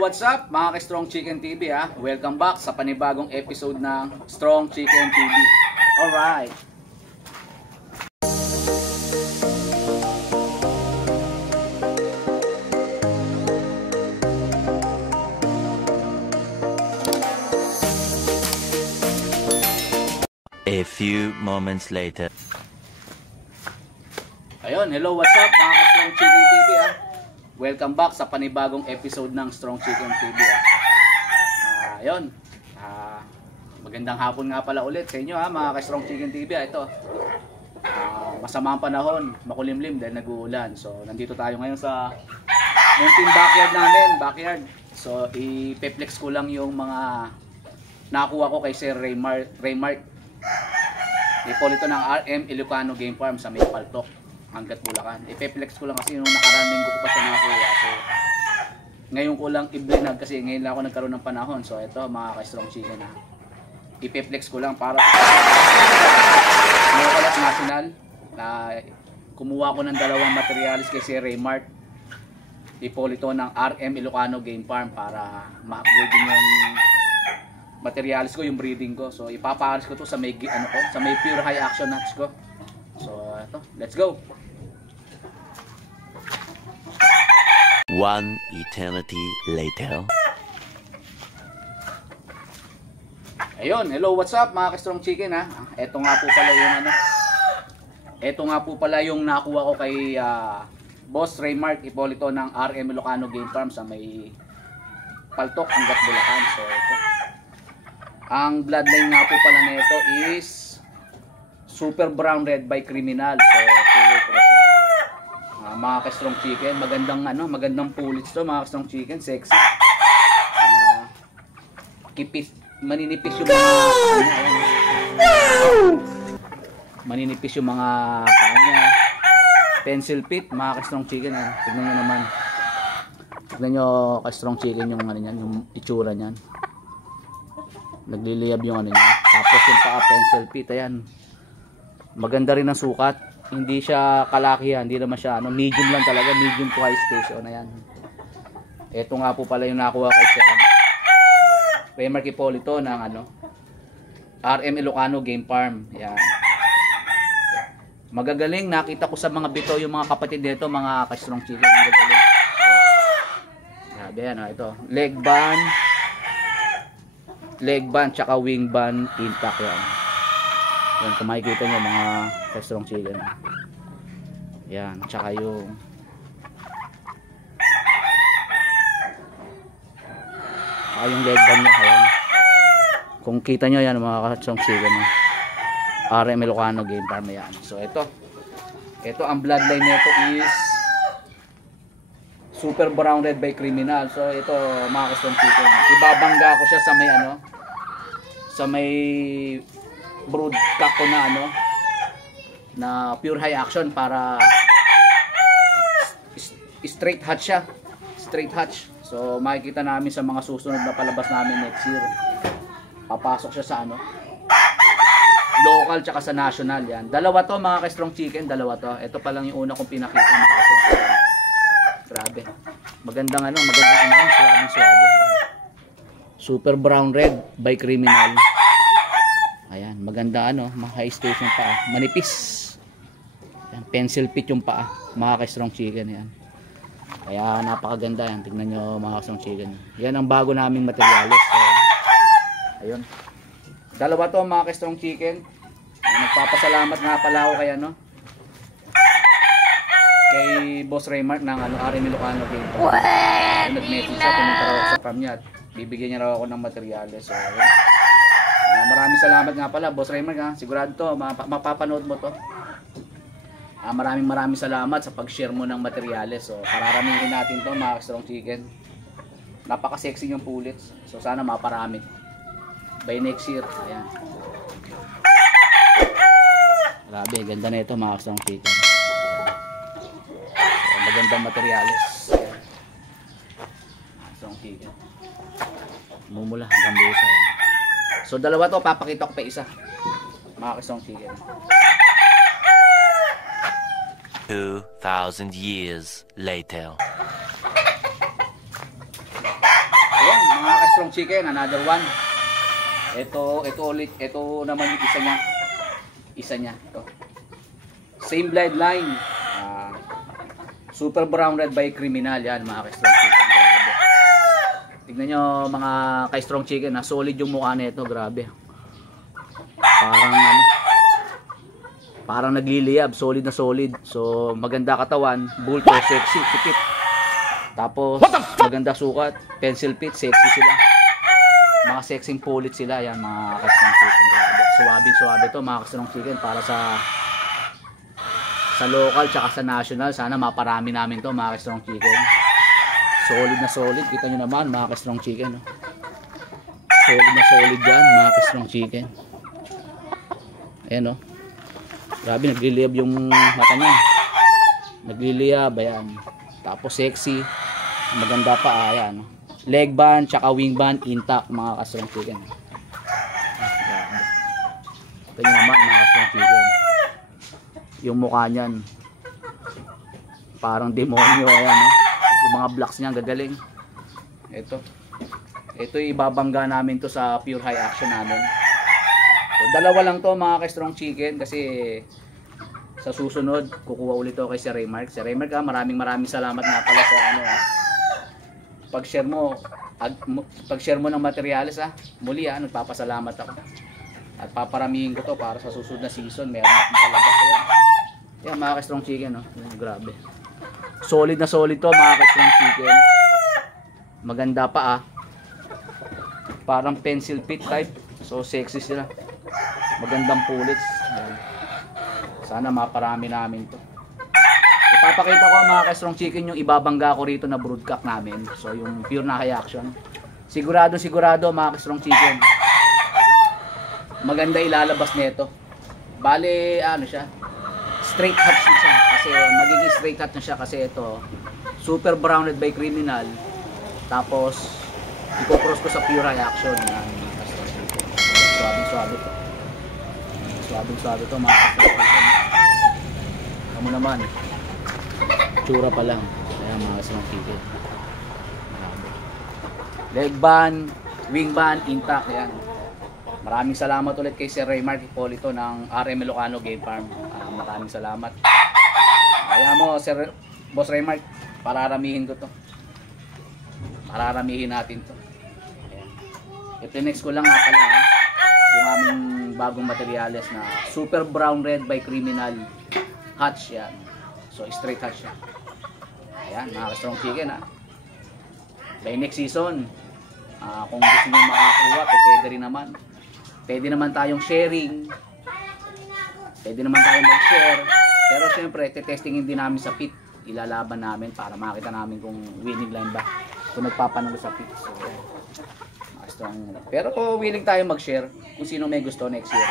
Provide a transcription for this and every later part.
what's up mga ka-Strong Chicken TV ha? Welcome back sa panibagong episode ng Strong Chicken TV. Alright. A few moments later. Ayun, hello, what's up mga ka-Strong Chicken TV ha? Welcome back sa panibagong episode ng Strong Chicken TV ha? Ayun, magandang hapon nga pala ulit sa inyo ha mga ka-Strong Chicken TV ha? Ito, masama ang panahon, makulimlim dahil nag-uulan. So, nandito tayo ngayon sa munting backyard namin, So, i-flex ko lang yung mga nakuha ko kay Sir Raymark. Ito ng RM Ilocano Game Farm sa May Paltok, Hanggat Bulacan. I-flex ko lang kasi nung nakaraming ko pa siya nakuha. So, ngayon ko lang i-blinag kasi ngayon lang ako nagkaroon ng panahon. So, ito mga ka-Strong Chicken ha. I-flex ko lang para local at national. Kumuha ko ng dalawang materialis kay Sir Raymark. Ito ng RM Ilocano Game Farm para ma-upgrade yung materialis ko, yung breeding ko. So ipapares ko to sa may sa may pure high action nuts ko. So ito, let's go. One eternity later. Ayun, hello, what's up mga ka-Strong Chicken ha? Ito nga po pala yung Ito nga po pala yung nakuha ko kay Boss Raymark Ipolito ng RM Ilocano Game Farm sa may Paltok, Hanggat Bulacan. So ito. Ang bloodline nga po pala nito is Super Brown Red by Criminal. So pulit ko siya. Mga ka-Strong Chicken, magandang pullets to mga ka-Strong Chicken, sexy. Maninipis yung mga maninipis yung mga kanya. Pencil pit mga ka-Strong Chicken. Tignan nyo naman. Tignan nyo ka-Strong Chicken yung yung itsura niyan. Nagliliyab yung niya. Tapos yung paa pencil pit, ayan. Maganda rin ang sukat. Hindi siya kalakihan, hindi naman siya medium lang talaga, medium to high station. Ayan. Ito nga po pala yung nakuha kay Sir Raymark Ipolito ng RM Ilocano Game Farm. Ayan. Magagaling, nakita ko sa mga bito yung mga kapatid nito, mga ka-Strong Chicken. Magagaling. So, ayan, ito. Leg band tsaka wing band intact yan. Yan, kung makikita nyo mga ka-Strong Chicken. Yan, tsaka yung leg band nya. Ayan. Kung kita nyo yan mga ka-Strong Chicken, RM Ilocano Game Farm yan. So ito ang bloodline nito is Super Brown Red by Criminal. So ito mga ka-Strong Chicken, ibabangga ko siya sa may sa may brood cock ko na pure high action para straight hatch siya. Straight hatch. So makikita namin sa mga susunod na palabas namin next year. Papasok siya sa local tsaka sa national yan. Dalawa to mga ka-Strong Chicken, dalawa to. Ito pa lang yung una kong pinakita mga ka-Strong Chicken. Grabe. Magandang suwabe. Super Brown Red by Criminal. Ayan, maganda high station pa. Manipis. Ayan, pencil pit yung paa, mga ka-Strong Chicken yan. Kaya napakaganda yan. Tingnan nyo mga ka-Strong Chicken. Yan ang bago naming materials. So, ayun. Dalawa to mga ka-Strong Chicken. Nagpapasalamat nga pala ako kay Boss Raymark ng RM Ilocano Game Farm. Nag-message siya, pumunta raw sa farm niya at bibigyan niya raw ako ng materials. So, maraming salamat nga pala Boss Raymark sigurado to mapapanood mo to. Maraming salamat sa pag-share mo ng materials. So pararamihin natin to mga ka-Strong Chicken. Napaka-sexy yung pullets. So sana maparami by next year. Ayan. Grabe, ganda na ito mga ka-Strong Chicken. So, magandang materials. Strong Chicken. Mumula hanggang busa. So dalawa to, papakita ko pa isa. Mga ka-Strong Chicken. 2,000 years later. Ayun, mga ka-strong chicken, another one. Ito ulit, ito naman yung isa niya, ito. Same bloodline. Super brown red by criminal yan, mga ka-strong chicken. Grabe. Tignan nyo mga ka-strong chicken, solid yung mukha nito, grabe. Parang nagliliyab, solid na solid. So maganda katawan, bulto, sexy, tipit. Tapos maganda sukat, pencil fit, sexy sila. Mga sexing pulit sila yan, mga ka-strong chicken. Suwabe to mga ka-strong chicken para sa local tsaka sa national. Sana maparami namin to mga ka-strong chicken. Solid na solid, kita nyo naman mga ka-strong chicken. Solid na solid yan mga ka-strong chicken. Ayan o. Grabe, nagliliyab yung mata niya. Nagliliyab, ayan. Tapos sexy. Maganda pa, ayan. Leg band, tsaka wing band, intact, mga ka-strong chicken. Ito nyo naman, mga ka-strong chicken. Yung mukha niyan. Parang demonyo, ayan. Yung mga blocks niya, gagaling. Ito ibabangga namin to sa pure high action namin. So, dalawa lang to mga ka-strong chicken kasi sa susunod kukuha ulit ako kay Sir Raymark. Sir Raymark, maraming salamat nga pala sa pag-share mo ng materials muli nagpapasalamat ako. At paparamihin ko to para sa susunod na season meron akong palabas yan mga ka-strong chicken grabe. Solid na solid to mga ka-strong chicken. Maganda pa parang pencil fit type. So sexy sila. Magandang pulits. Ayan. Sana maparami namin to. Ipapakita ko mga ka-strong chicken yung ibabangga ko rito na broodcock namin. So yung pure na high action. Sigurado mga ka-strong chicken. Maganda ilalabas nito. Bale siya. Straight hatch na siya. Kasi magiging straight hatch na siya kasi ito super browned by criminal. Tapos ipo-cross ko sa pure high action. Suabe to. Suabe to mga ka-strong. Kamu naman. Tsura pa lang. Ayan mga ka-strong chicken. Leg band, wing band, intact. Ayan. Maraming salamat ulit kay Sir Raymark Hipolito ng RM Ilocano Game Farm. Maraming salamat. Kaya mo Sir Boss Raymark, pararamihin ko to. Pararamihin natin to. Ayan. Ito next ko lang nga pala yung aming bagong materyales na super brown red by criminal hatch yan. So straight hatch yan. Ayan mga ka-strong chicken by next season kung gusto nyo makakuha pwede rin naman. Pwede naman tayong sharing. Pwede naman tayong mag-share. Pero syempre testingin din namin sa pit. Ilalaban namin para makita namin kung winning line ba kung nagpapanalo sa pit. So pero kung willing tayo mag-share kung sino may gusto next year.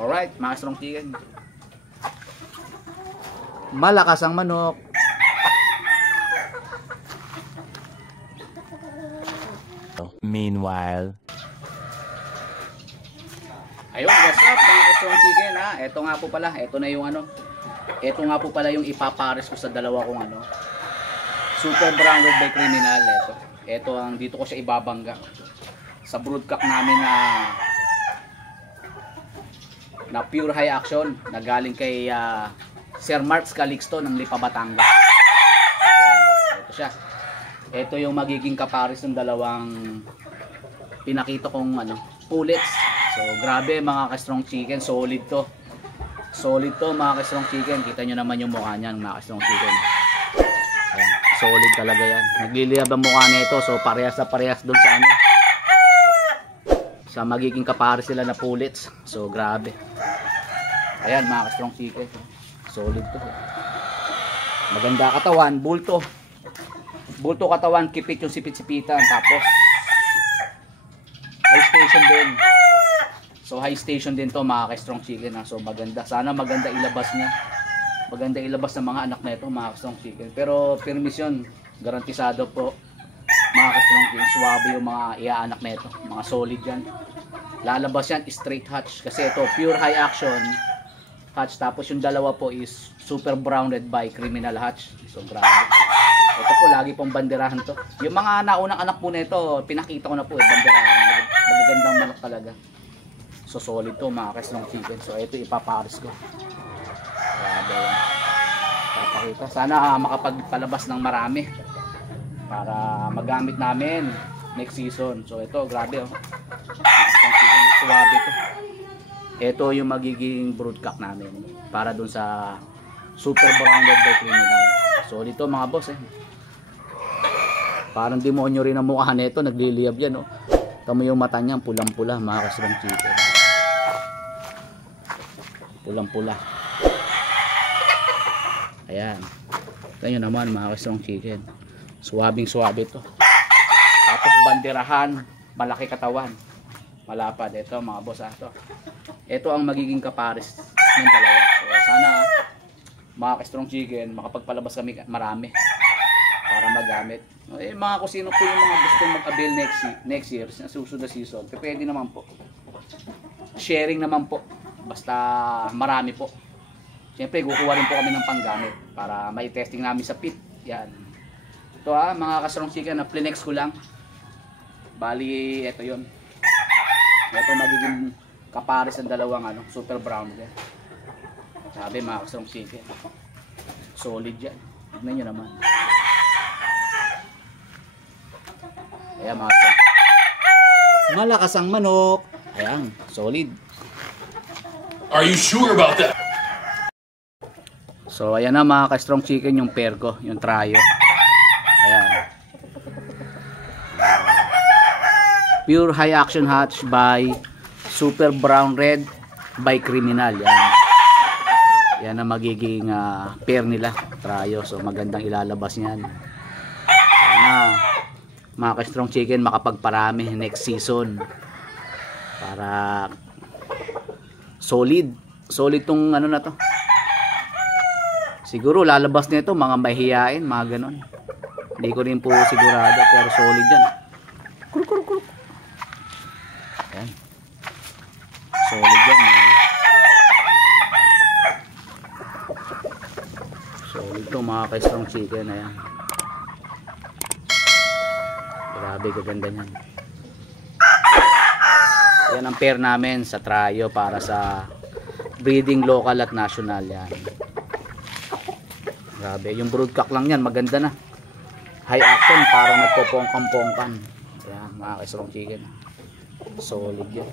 Alright, mga strong chicken. Malakas ang manok. Meanwhile, ayun, what's up mga strong chicken Ito nga po pala, ito nga po pala yung ipapares ko sa dalawa kong super brown red by criminal. Ito ang dito ko siya ibabangga sa broodcock namin na pure high action na galing kay Sir Mark Calixto ng Lipa, Batangas. Ito siya. Ito yung magiging kapares ng dalawang pinakita kong pullets. So grabe mga ka-strong chicken, solid to. Solid to mga ka-strong chicken. Kita nyo naman yung mukha niyan mga ka-strong chicken. Ayan, solid talaga yan. Nagliliyab ang mukha nito. So parehas na parehas doon sa magiging kapares sila na pullets. So grabe. Ayan mga ka-strong chicken. Solid to. Maganda katawan, bulto. Bulto katawan, kipit yung sipit-sipitan. Tapos high station din. So high station din to mga ka-strong chicken So maganda. Sana maganda ilabas niya. Maganda ilabas ng mga anak na ito mga ka-strong chicken. Pero permission, garantisado po mga ka-strong chicken. Suwabe yung mga iaanak na ito. Mga solid yan. Lalabas yan straight hatch. Kasi ito pure high action hatch. Tapos yung dalawa po is super browned by criminal hatch. So grabe. Ito po, lagi pong banderahan to. Yung mga naunang anak po nito, pinakita ko na po banderahan. Magagandang manok talaga. So solid to mga ka-strong chicken. So ito ipapares ko. Grabe yan. Papakita. Sana makapagpalabas ng marami para magamit namin next season. So ito, grabe oh. Ka-strong chicken, suwabe to. Ito yung magiging broodcock namin para dun sa super branded by criminal. Solid to mga boss eh. Parang demonyo rin ang mukha nito, nagliliyab yan oh. Tamo yung mata niya, pulang-pula mga ka-strong chicken. Pulang-pula. Ayan. Ito nyo naman mga ka-strong chicken. Suwabing-suwabe to. Tapos banderahan, malaki katawan. Malapad. Ito mga boss ah. Ito ang magiging kapares ng dalawa. So sana mga ka-strong chicken, makapagpalabas kami marami para magamit. Eh, mga kung sino po yung mga gusto mag-avail next year sa susunod na season, pwede naman po. Sharing naman po. Basta marami po. Siyempre, kukuha rin po kami ng panggamit para may testing namin sa pit. Yan. Ito ha, mga ka-strong chicken, na plinex ko lang. Bali, ito yon. Ito magiging kapares ng dalawang super brown. Yan. Sabi mga ka-strong chicken. Solid yan. Tignan nyo naman. Ayan mga ka-strong. Malakas ang manok. Ayan, solid. Are you sure about that? So ayan na mga ka-strong chicken yung pair ko, yung trio. Ayan. Pure high action hatch by super brown red by criminal. Yan. Yan ang magiging pair nila, trio. So magandang ilalabas niyan. Sana mga ka-strong chicken makapagparami next season para solid tong na to. Siguro lalabas nito mga mahihiyain, mga ganon. Hindi ko rin po sigurado pero solid yan. Kuruk. Ayan. Solid yan. Solid to mga ka-strong chicken. Ayan. Grabe, gaganda niyan. Yan ang pair namin sa trio para sa breeding local at national. Yan. Grabe, yung broodcock lang yan, maganda na. High action, parang nagpopongkang-pongkan. Yan, mga ka-strong chicken. Solid yan.